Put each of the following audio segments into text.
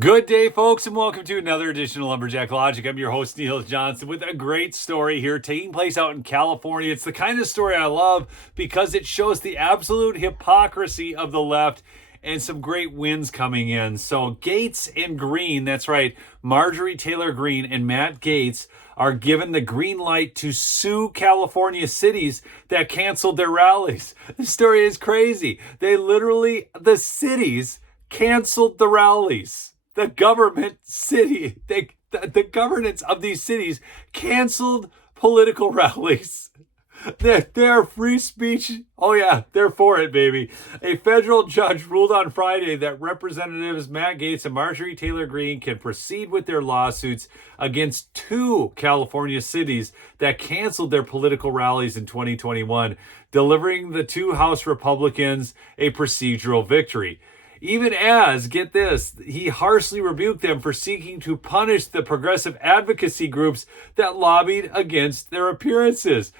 Good day, folks, and welcome to another edition of Lumberjack Logic. I'm your host, Neil Johnson, with a great story here taking place out in California. It's the kind of story I love because it shows the absolute hypocrisy of the left and some great wins coming in. So Gaetz and Green, that's right, Marjorie Taylor Greene and Matt Gaetz are given the green light to sue California cities that canceled their rallies. The story is crazy. The cities canceled the rallies. The governance of these cities canceled political rallies. They're free speech. Oh yeah, they're for it, baby. A federal judge ruled on Friday that Representatives Matt Gaetz and Marjorie Taylor Greene can proceed with their lawsuits against two California cities that canceled their political rallies in 2021, delivering the two House Republicans a procedural victory. Even as, get this, he harshly rebuked them for seeking to punish the progressive advocacy groups that lobbied against their appearances.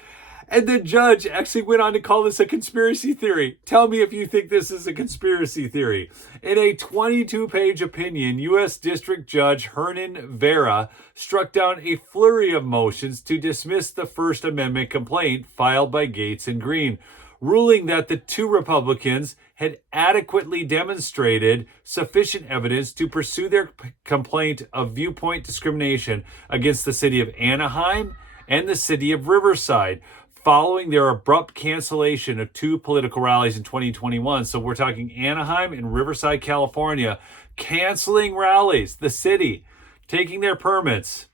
And the judge actually went on to call this a conspiracy theory. Tell me if you think this is a conspiracy theory. In a 22-page opinion, U.S. District Judge Hernan Vera struck down a flurry of motions to dismiss the First Amendment complaint filed by Gaetz and Green, ruling that the two Republicans had adequately demonstrated sufficient evidence to pursue their complaint of viewpoint discrimination against the city of Anaheim and the city of Riverside, following their abrupt cancellation of two political rallies in 2021. So we're talking Anaheim and Riverside, California, canceling rallies, the city, taking their permits.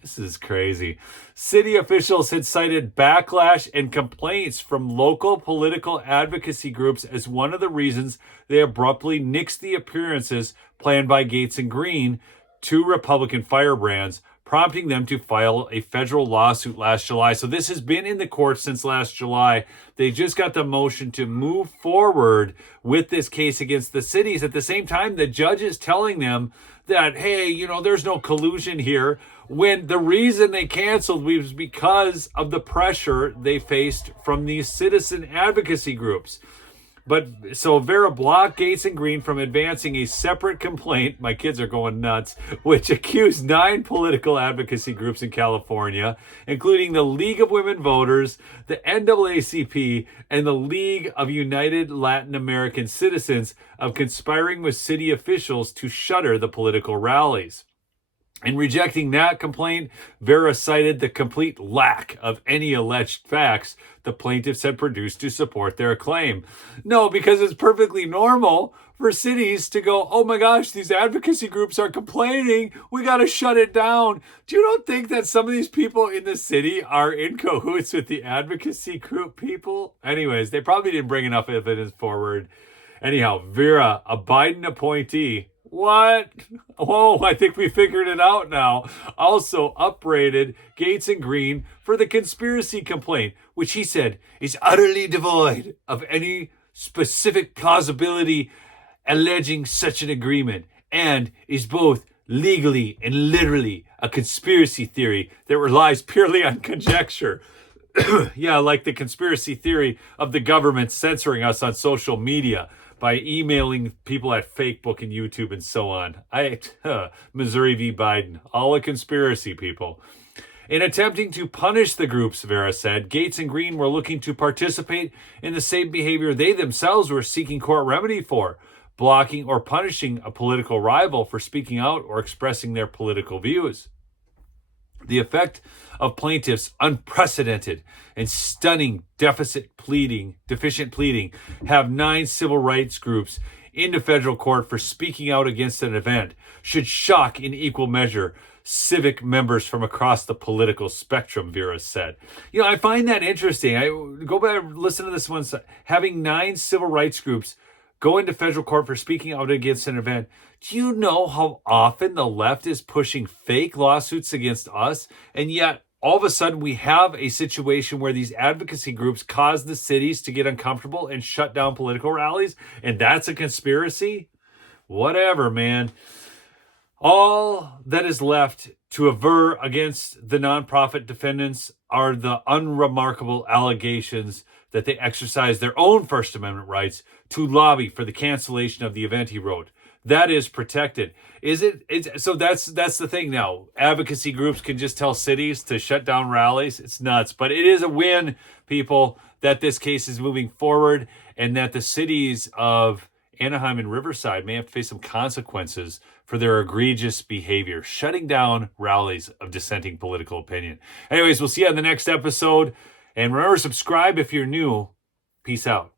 This is crazy. City officials had cited backlash and complaints from local political advocacy groups as one of the reasons they abruptly nixed the appearances planned by Gaetz and Green, two Republican firebrands, prompting them to file a federal lawsuit last July. So this has been in the courts since last July. They just got the motion to move forward with this case against the cities. At the same time, the judge is telling them that, hey, there's no collusion here, when the reason they canceled was because of the pressure they faced from these citizen advocacy groups. But so Vera blocked Gaetz and Green from advancing a separate complaint, my kids are going nuts, which accused 9 political advocacy groups in California, including the League of Women Voters, the NAACP, and the League of United Latin American Citizens, of conspiring with city officials to shutter the political rallies. In rejecting that complaint, Vera cited the complete lack of any alleged facts the plaintiffs had produced to support their claim. No, because it's perfectly normal for cities to go, oh my gosh, these advocacy groups are complaining, we got to shut it down. Do you not think that some of these people in the city are in cahoots with the advocacy group people? Anyways, they probably didn't bring enough evidence forward. Anyhow, Vera, a Biden appointee, what? Oh, I think we figured it out now. Also upbraided Gaetz and Green for the conspiracy complaint, which he said is utterly devoid of any specific plausibility alleging such an agreement, and is both legally and literally a conspiracy theory that relies purely on conjecture. Yeah, like the conspiracy theory of the government censoring us on social media by emailing people at Facebook and YouTube and so on. Missouri v. Biden, all a conspiracy, people. In attempting to punish the groups, Vera said, Gaetz and Green were looking to participate in the same behavior they themselves were seeking court remedy for, blocking or punishing a political rival for speaking out or expressing their political views. The effect of plaintiffs' unprecedented and stunning deficient pleading have 9 civil rights groups into federal court for speaking out against an event should shock in equal measure civic members from across the political spectrum, Vera said. I find that interesting. I go back and listen to this one. Having 9 civil rights groups go into federal court for speaking out against an event. Do you know how often the left is pushing fake lawsuits against us? And yet, all of a sudden, we have a situation where these advocacy groups cause the cities to get uncomfortable and shut down political rallies? And that's a conspiracy? Whatever, man. All that is left to aver against the nonprofit defendants are the unremarkable allegations that they exercise their own First Amendment rights to lobby for the cancellation of the event, he wrote. that is protected. Is it? So that's the thing now. Advocacy groups can just tell cities to shut down rallies. It's nuts, but it is a win, people, that this case is moving forward and that the cities of Anaheim and Riverside may have to face some consequences for their egregious behavior, shutting down rallies of dissenting political opinion. Anyways, we'll see you on the next episode. And remember, subscribe if you're new. Peace out.